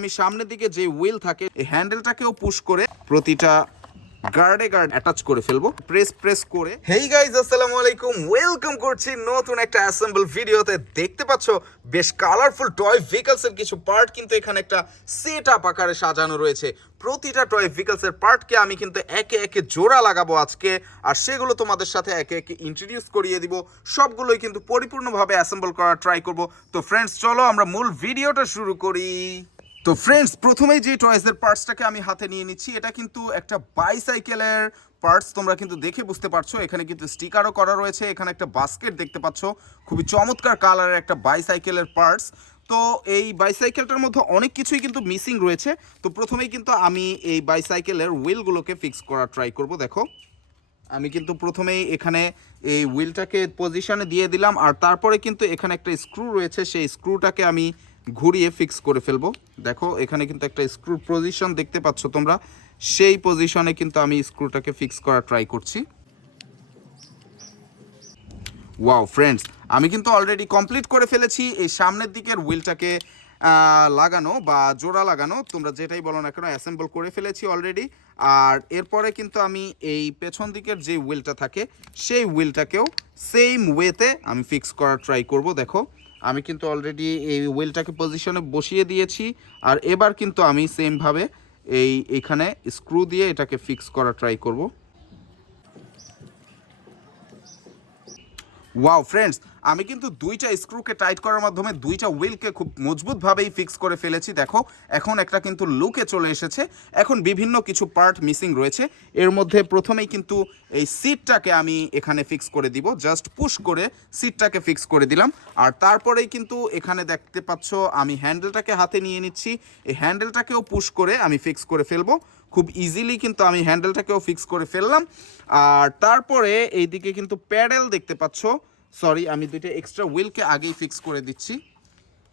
আমি সামনের দিকে যে হুইল থাকে এই হ্যান্ডেলটাকেও পুশ করে প্রতিটা গার্ড অ্যাটাচ করে ফেলবো, প্রেস করে। হেই গাইজ, আসসালামু আলাইকুম, ওয়েলকাম করছি নতুন একটা অ্যাসেম্বল ভিডিওতে। দেখতে পাচ্ছ বেশ কালারফুল টয় ভেহিকলস এর কিছু পার্ট কিন্তু এখানে একটা সেট আপ আকারে সাজানো রয়েছে। প্রতিটা টয় ভেহিকলস এর পার্টকে আমি কিন্তু একে একে জোড়া লাগাবো আজকে, আর সেগুলো তোমাদের সাথে একে একে ইন্ট্রোডিউস করিয়ে দিব। সবগুলোই কিন্তু পরিপূর্ণভাবে অ্যাসেম্বল করার ট্রাই করব। তো ফ্রেন্ডস, চলো আমরা মূল ভিডিওটা শুরু করি। তো ফ্রেন্ডস, প্রথমেই যে টয়েসের পার্টসটাকে আমি হাতে নিয়ে নিচ্ছি, এটা কিন্তু একটা বাইসাইকেলের পার্টস। তোমরা কিন্তু দেখে বুঝতে পারছো, এখানে কিন্তু স্টিকারও করা রয়েছে। এখানে একটা বাস্কেট দেখতে পাচ্ছ, খুবই চমৎকার কালারের একটা বাইসাইকেলের পার্টস। তো এই বাইসাইকেলটার মধ্যে অনেক কিছুই কিন্তু মিসিং রয়েছে। তো প্রথমেই কিন্তু আমি এই বাইসাইকেলের হুইলগুলোকে ফিক্স করার ট্রাই করব। দেখো, আমি কিন্তু প্রথমেই এখানে এই হুইলটাকে পজিশনে দিয়ে দিলাম, আর তারপরে কিন্তু এখানে একটা স্ক্রু রয়েছে, সেই স্ক্রুটাকে আমি ঘুরিয়ে ফিক্স করে ফেলবো। দেখো, এখানে কিন্তু একটা স্ক্রু পজিশন দেখতে পাচ্ছ তোমরা, সেই পজিশনে কিন্তু আমি স্ক্রুটাকে ফিক্স করার ট্রাই করছি। ওয়াও ফ্রেন্ডস, আমি কিন্তু অলরেডি কমপ্লিট করে ফেলেছি এই সামনের দিকের হুইলটাকে লাগানো বা জোড়া লাগানো, তোমরা যেটাই বলো না কেন, অ্যাসেম্বল করে ফেলেছি অলরেডি। আর এরপরে কিন্তু আমি এই পেছন দিকের যে হুইলটা থাকে সেই হুইলটাকেও সেম ওয়েতে আমি ফিক্স করার ট্রাই করব। দেখো, আমি কিন্তু অলরেডি এই হুইলটাকে পজিশনে বসিয়ে দিয়েছি, আর এবার কিন্তু আমি সেমভাবে এইখানে স্ক্রু দিয়ে এটাকে ফিক্স করার ট্রাই করব। ওয়াও ফ্রেন্ডস, আমি কিন্তু দুইটা স্ক্রুকে টাইট করার মাধ্যমে দুইটা হুইলকে খুব মজবুতভাবেই ফিক্স করে ফেলেছি। দেখো, এখন একটা কিন্তু লুকে চলে এসেছে। এখন বিভিন্ন কিছু পার্ট মিসিং রয়েছে। এর মধ্যে প্রথমেই কিন্তু এই সিটটাকে আমি এখানে ফিক্স করে দিব, জাস্ট পুশ করে সিটটাকে ফিক্স করে দিলাম। আর তারপরেই কিন্তু এখানে দেখতে পাচ্ছ আমি হ্যান্ডেলটাকে হাতে নিয়ে নিচ্ছি, এই হ্যান্ডেলটাকেও পুশ করে আমি ফিক্স করে ফেলবো। খুব ইজিলি কিন্তু আমি হ্যান্ডেলটাকেও ফিক্স করে ফেললাম। আর তারপরে এইদিকে কিন্তু প্যাডেল দেখতে পাচ্ছ, সরি, আমি দুইটা এক্সট্রা হুইলকে আগেই ফিক্স করে দিচ্ছি।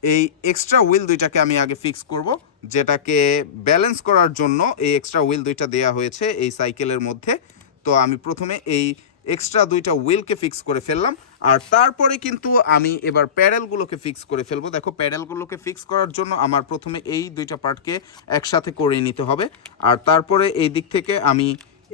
এই এক্সট্রা হুইল দুইটাকে আমি আগে ফিক্স করব, যেটাকে ব্যালেন্স করার জন্য এই এক্সট্রা হুইল দুইটা দেয়া হয়েছে এই সাইকেলের মধ্যে। তো আমি প্রথমে এই এক্সট্রা দুইটা হুইলকে ফিক্স করে ফেললাম, আর তারপরে কিন্তু আমি এবার প্যাডেলগুলোকে ফিক্স করে ফেলবো। দেখো, প্যাডেলগুলোকে ফিক্স করার জন্য আমার প্রথমে এই দুইটা পার্টকে একসাথে করে নিতে হবে, আর তারপরে এই দিক থেকে আমি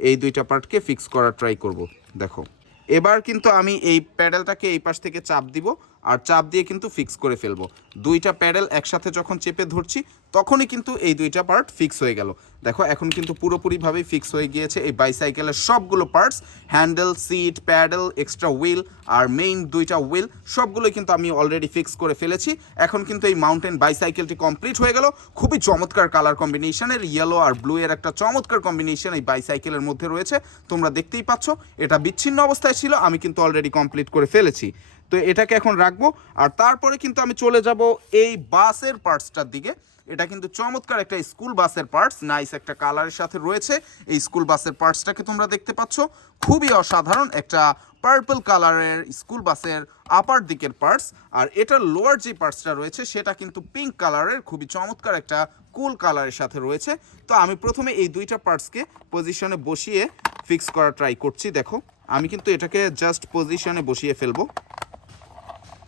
এই দুইটা পার্টকে ফিক্স করার ট্রাই করব। দেখো, এবার কিন্তু আমি এই প্যাডেলটাকে এই পাশ থেকে চাপ দিব, আর চাপ দিয়ে কিন্তু ফিক্স করে ফেলবো। দুইটা প্যাডেল একসাথে যখন চেপে ধরছি তখনই কিন্তু এই দুইটা পার্ট ফিক্স হয়ে গেল। দেখো, এখন কিন্তু পুরোপুরিভাবেই ফিক্স হয়ে গিয়েছে এই বাইসাইকেলের সবগুলো parts, handle, seat, pedal, extra wheel আর মেইন দুইটা হুইল সবগুলোই কিন্তু আমি অলরেডি ফিক্স করে ফেলেছি। এখন কিন্তু এই মাউন্টেন বাইসাইকেলটি কমপ্লিট হয়ে গেল। খুবই চমৎকার কালার কম্বিনেশনের, ইয়েলো আর ব্লু এর একটা চমৎকার কম্বিনেশন এই বাইসাইকেলের মধ্যে রয়েছে। তোমরা দেখতেই পাচ্ছ, এটা বিচ্ছিন্ন অবস্থায় ছিল, আমি কিন্তু অলরেডি কমপ্লিট করে ফেলেছি। তো এটাকে এখন রাখবো, আর তারপরে কিন্তু আমি চলে যাব এই বাসের পার্টসটার দিকে। এটা কিন্তু চমৎকার একটা স্কুল বাসের পার্টস, নাইস একটা কালারের সাথে রয়েছে। এই স্কুল বাসের পার্টসটাকে তোমরা দেখতে পাচ্ছ, খুবই অসাধারণ একটা পার্পল কালারের স্কুল বাসের আপার দিকের পার্টস। আর এটার লোয়ার যে পার্টসটা রয়েছে সেটা কিন্তু পিঙ্ক কালারের, খুবই চমৎকার একটা কুল কালারের সাথে রয়েছে। তো আমি প্রথমে এই দুইটা পার্টসকে পজিশনে বসিয়ে ফিক্স করার ট্রাই করছি। দেখো, আমি কিন্তু এটাকে জাস্ট পজিশনে বসিয়ে ফেলবো।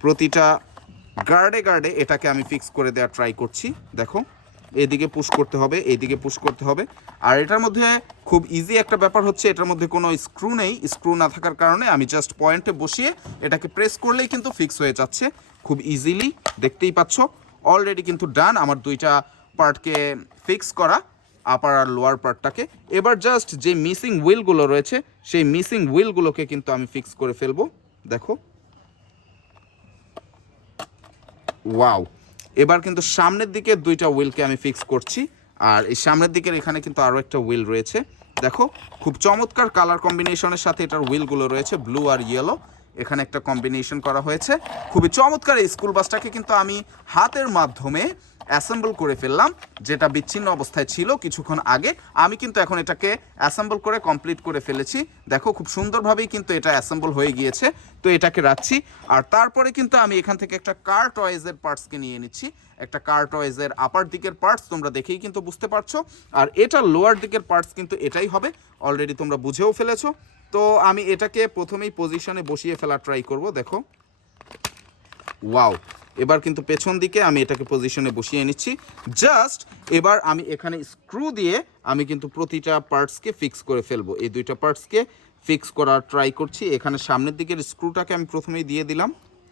প্রতিটা গার্ডে এটাকে আমি ফিক্স করে দেওয়ার ট্রাই করছি। দেখো, এইদিকে পুশ করতে হবে, এইদিকে পুশ করতে হবে। আর এটার মধ্যে খুব ইজি একটা ব্যাপার হচ্ছে, এটার মধ্যে কোনো স্ক্রু নেই। স্ক্রু না থাকার কারণে আমি জাস্ট পয়েন্টে বসিয়ে এটাকে প্রেস করলেই কিন্তু ফিক্স হয়ে যাচ্ছে খুব ইজিলি। দেখতেই পাচ্ছ, অলরেডি কিন্তু ডান আমার দুইটা পার্টকে ফিক্স করা, আপার আর লোয়ার পার্টটাকে। এবার জাস্ট যে মিসিং হুইলগুলো রয়েছে সেই মিসিং হুইলগুলোকে কিন্তু আমি ফিক্স করে ফেলবো। দেখো, ওয়াও, এবার কিন্তু সামনের দিকে দুইটা হুইলকে আমি ফিক্স করছি, আর এই সামনের দিকের এখানে কিন্তু আরও একটা হুইল রয়েছে। দেখো, খুব চমৎকার কালার কম্বিনেশনের সাথে এটার হুইলগুলো রয়েছে, ব্লু আর ইয়েলো, এখানে একটা কম্বিনেশন করা হয়েছে। খুবই চমৎকার এই স্কুল বাসটাকে কিন্তু আমি হাতের মাধ্যমে অ্যাসেম্বল করে ফেললাম, যেটা বিচ্ছিন্ন অবস্থায় ছিল কিছুক্ষণ আগে। আমি কিন্তু এখন এটাকে অ্যাসেম্বল করে কমপ্লিট করে ফেলেছি। দেখো, খুব সুন্দরভাবেই কিন্তু এটা অ্যাসেম্বল হয়ে গিয়েছে। তো এটাকে রাখছি, আর তারপরে কিন্তু আমি এখান থেকে একটা কার টয়েজের পার্টসকে নিয়ে নিচ্ছি। একটা কার টয়েজের আপার দিকের পার্টস তোমরা দেখেই কিন্তু বুঝতে পারছো, আর এটা লোয়ার দিকের পার্টস কিন্তু এটাই হবে, অলরেডি তোমরা বুঝেও ফেলেছো। তো আমি এটাকে প্রথমেই পজিশনে বসিয়ে ফেলার ট্রাই করব। দেখো, ওয়াও, এবার কিন্তু পেছন দিকে আমি এটাকে পজিশনে বসিয়ে নিচ্ছি। জাস্ট এবার আমি এখানে স্ক্রু দিয়ে আমি কিন্তু প্রতিটা পার্টসকে ফিক্স করে ফেলবো। এই দুইটা পার্টসকে ফিক্স করার ট্রাই করছি। এখানে সামনের দিকের স্ক্রুটাকে আমি প্রথমেই দিয়ে দিলাম,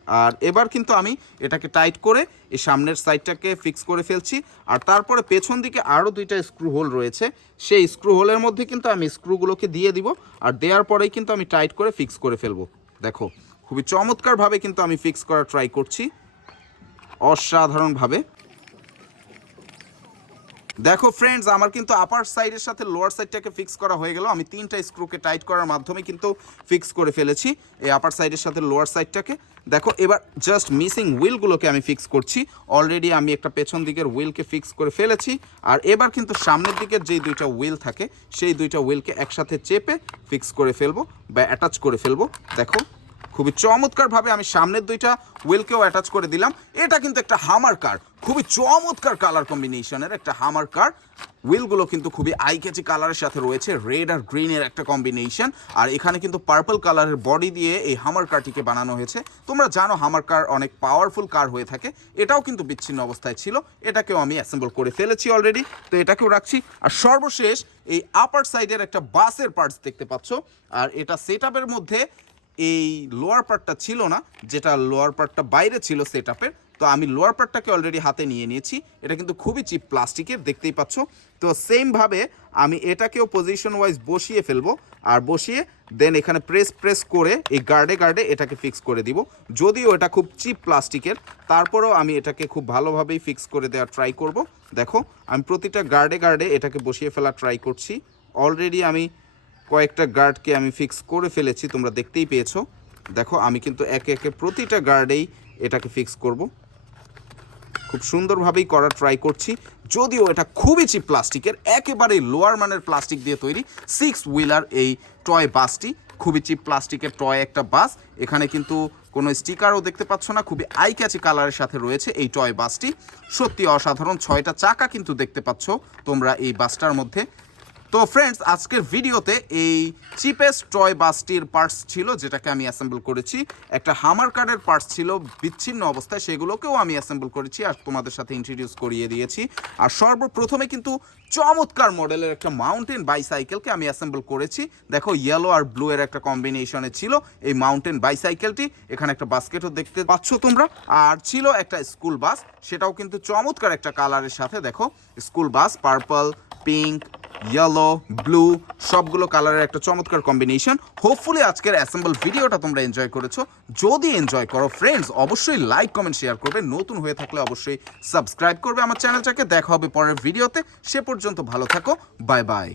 আর এবার কিন্তু আমি এটাকে টাইট করে এই সামনের সাইডটাকে ফিক্স করে ফেলছি। আর তারপরে পেছন দিকে আরও দুইটা স্ক্রু হোল রয়েছে, সেই স্ক্রু হোলের মধ্যে কিন্তু আমি স্ক্রুগুলোকে দিয়ে দিব, আর দেওয়ার পরেই কিন্তু আমি টাইট করে ফিক্স করে ফেলবো। দেখো খুবই চমৎকারভাবে কিন্তু আমি ফিক্স করার ট্রাই করছি, অসাধারণভাবে। দেখো ফ্রেন্ডস, আমার কিন্তু আপার সাইডের সাথে লোয়ার সাইডটাকে ফিক্স করা হয়ে গেল। আমি 3টা স্ক্রুকে টাইট করার মাধ্যমে কিন্তু ফিক্স করে ফেলেছি এই আপার সাইডের সাথে লোয়ার সাইডটাকে। দেখো এবার জাস্ট মিসিং হুইলগুলোকে আমি ফিক্স করছি। অলরেডি আমি একটা পেছন দিকের হুইলকে ফিক্স করে ফেলেছি, আর এবার কিন্তু সামনের দিকের যেই দুইটা হুইল থাকে সেই দুইটা হুইলকে একসাথে চেপে ফিক্স করে ফেলবো বা অ্যাটাচ করে ফেলবো। দেখো খুবই চমৎকারভাবে আমি সামনের দুইটা হুইলকেও অ্যাটাচ করে দিলাম। এটা কিন্তু একটা হামার কার, খুবই চমৎকার কালার কম্বিনেশনের একটা হামার কার। হুইলগুলো কিন্তু খুবই আই ক্যাচি কালারের সাথে রয়েছে, রেড আর গ্রিনের একটা কম্বিনেশন। আর এখানে কিন্তু পার্পল কালারের বডি দিয়ে এই হামার কারটিকে বানানো হয়েছে। তোমরা জানো হামার কার অনেক পাওয়ারফুল কার হয়ে থাকে, এটাও কিন্তু বিচ্ছিন্ন অবস্থায় ছিল, এটাকেও আমি অ্যাসেম্বল করে ফেলেছি অলরেডি, তো এটাকেও রাখছি। আর সর্বশেষ এই আপার সাইডের একটা বাসের পার্টস দেখতে পাচ্ছ, আর এটা সেটআপের মধ্যে এই লোয়ার পার্টটা ছিল না, যেটা লোয়ার পার্টটা বাইরে ছিল সেটআপের, তো আমি লোয়ার পার্টটাকে অলরেডি হাতে নিয়ে নিয়েছি। এটা কিন্তু খুবই চিপ প্লাস্টিকের, দেখতেই পাচ্ছ। তো সেমভাবে আমি এটাকেও পজিশন ওয়াইজ বসিয়ে ফেলবো, আর বসিয়ে দেন এখানে প্রেস করে এই গার্ডে এটাকে ফিক্স করে দিব। যদিও এটা খুব চিপ প্লাস্টিকের, তারপরেও আমি এটাকে খুব ভালোভাবেই ফিক্স করে দেওয়ার ট্রাই করব। দেখো আমি প্রতিটা গার্ডে এটাকে বসিয়ে ফেলার ট্রাই করছি। অলরেডি আমি কয়েকটা গার্ডকে আমি ফিক্স করে ফেলেছি, তোমরা দেখতেই পেয়েছো। দেখো আমি কিন্তু একে একে প্রতিটা গার্ডেই এটাকে ফিক্স করব, খুব সুন্দরভাবেই করার ট্রাই করছি। যদিও এটা খুবই চিপ প্লাস্টিকের, একেবারে লোয়ার মানের প্লাস্টিক দিয়ে তৈরি 6 হুইলার এই টয় বাসটি, খুবই চিপ প্লাস্টিকের টয় একটা বাস। এখানে কিন্তু কোনো স্টিকারও দেখতে পাচ্ছ না, খুবই আই ক্যাচি কালারের সাথে রয়েছে এই টয় বাসটি, সত্যি অসাধারণ। 6টা চাকা কিন্তু দেখতে পাচ্ছ তোমরা এই বাসটার মধ্যে। তো ফ্রেন্ডস, আজকের ভিডিওতে এই চিপেস্ট টয় বাসটির পার্টস ছিল যেটাকে আমি অ্যাসেম্বল করেছি। একটা হামার কারের পার্টস ছিল বিচ্ছিন্ন অবস্থায়, সেগুলোকেও আমি অ্যাসেম্বল করেছি আর তোমাদের সাথে ইন্ট্রোডিউস করিয়ে দিয়েছি। আর সর্বপ্রথমে কিন্তু চমৎকার মডেলের একটা মাউন্টেন বাইসাইকেলকে আমি অ্যাসেম্বল করেছি। দেখো ইয়েলো আর ব্লু এর একটা কম্বিনেশনে ছিল এই মাউন্টেন বাইসাইকেলটি। এখানে একটা বাস্কেটও দেখতে পাচ্ছ তোমরা, আর ছিল একটা স্কুল বাস, সেটাও কিন্তু চমৎকার একটা কালারের সাথে। দেখো school bus purple, pink, yellow, blue সবগুলো কালারের একটা চমৎকার কম্বিনেশন। হোপফুলি আজকের অ্যাসেম্বল ভিডিওটা তোমরা এনজয় করেছো। যদি এনজয় করো ফ্রেন্ডস, অবশ্যই লাইক কমেন্ট শেয়ার করবে, নতুন হয়ে থাকলে অবশ্যই সাবস্ক্রাইব করবে আমার চ্যানেলটাকে। দেখা হবে পরের ভিডিওতে, সে পর্যন্ত ভালো থাকো, বাই বাই।